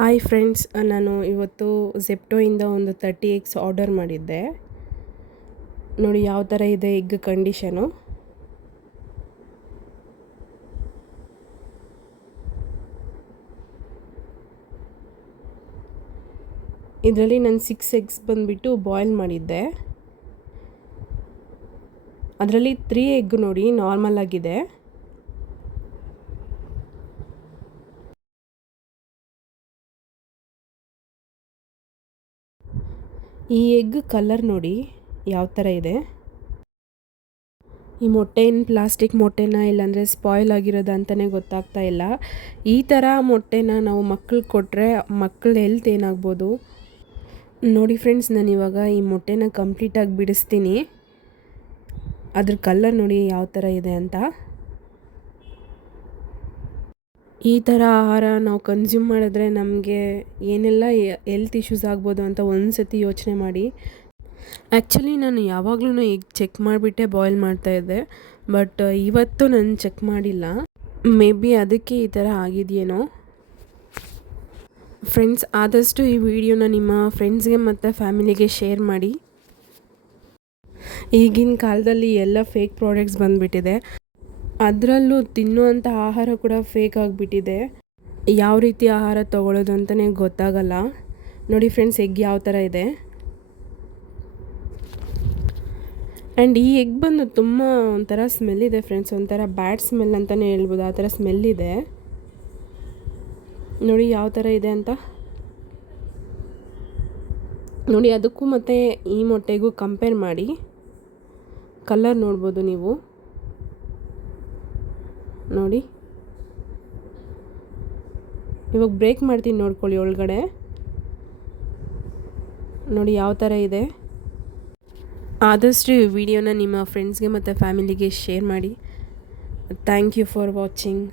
Hi friends, ನಾನು ಇವತ್ತು ಝೆಪ್ಟೋಯಿಂದ ಒಂದು 30 ಎಗ್ಸ್ ಆರ್ಡರ್ ಮಾಡಿದ್ದೆ. ನೋಡಿ ಯಾವ ಥರ ಇದೆ ಎಗ್ ಕಂಡೀಷನು. ಇದರಲ್ಲಿ ನಾನು 6 ಎಗ್ಸ್ ಬಂದುಬಿಟ್ಟು ಬಾಯ್ಲ್ ಮಾಡಿದ್ದೆ. ಅದರಲ್ಲಿ 3 ಎಗ್ ನೋಡಿ ನಾರ್ಮಲ್ ಆಗಿದೆ. ಈ ಎಗ್ ಕಲರ್ ನೋಡಿ ಯಾವ ಥರ ಇದೆ. ಈ ಮೊಟ್ಟೆ ಏನು ಪ್ಲಾಸ್ಟಿಕ್ ಮೊಟ್ಟೆನ ಇಲ್ಲಾಂದರೆ ಸ್ಪಾಯ್ಲ್ ಆಗಿರೋದು ಅಂತಲೇ ಗೊತ್ತಾಗ್ತಾ ಇಲ್ಲ. ಈ ಥರ ಮೊಟ್ಟೆನ ನಾವು ಮಕ್ಕಳಿಗೆ ಕೊಟ್ಟರೆ ಮಕ್ಕಳ ಹೆಲ್ತ್ ಏನಾಗ್ಬೋದು ನೋಡಿ ಫ್ರೆಂಡ್ಸ್. ನಾನು ಇವಾಗ ಈ ಮೊಟ್ಟೆನ ಕಂಪ್ಲೀಟಾಗಿ ಬಿಡಿಸ್ತೀನಿ. ಅದ್ರ ಕಲರ್ ನೋಡಿ ಯಾವ ಥರ ಇದೆ ಅಂತ. ಈ ಥರ ಆಹಾರ ನಾವು ಕನ್ಸ್ಯೂಮ್ ಮಾಡಿದ್ರೆ ನಮಗೆ ಏನೆಲ್ಲ ಹೆಲ್ತ್ ಇಶ್ಯೂಸ್ ಆಗ್ಬೋದು ಅಂತ ಒಂದು ಸತಿ ಯೋಚನೆ ಮಾಡಿ. ಆ್ಯಕ್ಚುಲಿ ನಾನು ಯಾವಾಗಲೂ ಎಗ್ ಚೆಕ್ ಮಾಡಿಬಿಟ್ಟೆ ಬಾಯ್ಲ್ ಮಾಡ್ತಾಯಿದ್ದೆ, ಬಟ್ ಇವತ್ತು ನಾನು ಚೆಕ್ ಮಾಡಿಲ್ಲ. ಮೇ ಬಿ ಅದಕ್ಕೆ ಈ ಥರ ಆಗಿದೆಯೇನೋ. ಫ್ರೆಂಡ್ಸ್, ಆದಷ್ಟು ಈ ವಿಡಿಯೋನ ನಿಮ್ಮ ಫ್ರೆಂಡ್ಸ್ಗೆ ಮತ್ತು ಫ್ಯಾಮಿಲಿಗೆ ಶೇರ್ ಮಾಡಿ. ಈಗಿನ ಕಾಲದಲ್ಲಿ ಎಲ್ಲ ಫೇಕ್ ಪ್ರಾಡಕ್ಟ್ಸ್ ಬಂದುಬಿಟ್ಟಿದೆ. ಅದರಲ್ಲೂ ತಿನ್ನುವಂಥ ಆಹಾರ ಕೂಡ ಫೇಕ್ ಆಗಿಬಿಟ್ಟಿದೆ. ಯಾವ ರೀತಿ ಆಹಾರ ತೊಗೊಳ್ಳೋದು ಅಂತಲೇ ಗೊತ್ತಾಗಲ್ಲ. ನೋಡಿ ಫ್ರೆಂಡ್ಸ್, ಎಗ್ ಯಾವ ಥರ ಇದೆ. ಆ್ಯಂಡ್ ಈ ಎಗ್ ಬಂದು ತುಂಬ ಒಂಥರ ಸ್ಮೆಲ್ ಇದೆ ಫ್ರೆಂಡ್ಸ್. ಒಂಥರ ಬ್ಯಾಡ್ ಸ್ಮೆಲ್ ಅಂತಲೇ ಹೇಳ್ಬೋದು, ಆ ಥರ ಸ್ಮೆಲ್ ಇದೆ. ನೋಡಿ ಯಾವ ಥರ ಇದೆ ಅಂತ. ನೋಡಿ ಅದಕ್ಕೂ ಮತ್ತು ಈ ಮೊಟ್ಟೆಗೂ ಕಂಪೇರ್ ಮಾಡಿ ಕಲರ್ ನೋಡ್ಬೋದು ನೀವು. ನೋಡಿ ಇವಾಗ ಬ್ರೇಕ್ ಮಾಡ್ತೀನಿ, ನೋಡ್ಕೊಳ್ಳಿ ಒಳಗಡೆ. ನೋಡಿ ಯಾವ ಥರ ಇದೆ. ಆದಷ್ಟು ಈ ವಿಡಿಯೋನ ನಿಮ್ಮ ಫ್ರೆಂಡ್ಸ್ಗೆ ಮತ್ತು ಫ್ಯಾಮಿಲಿಗೆ ಶೇರ್ ಮಾಡಿ. Thank you for watching.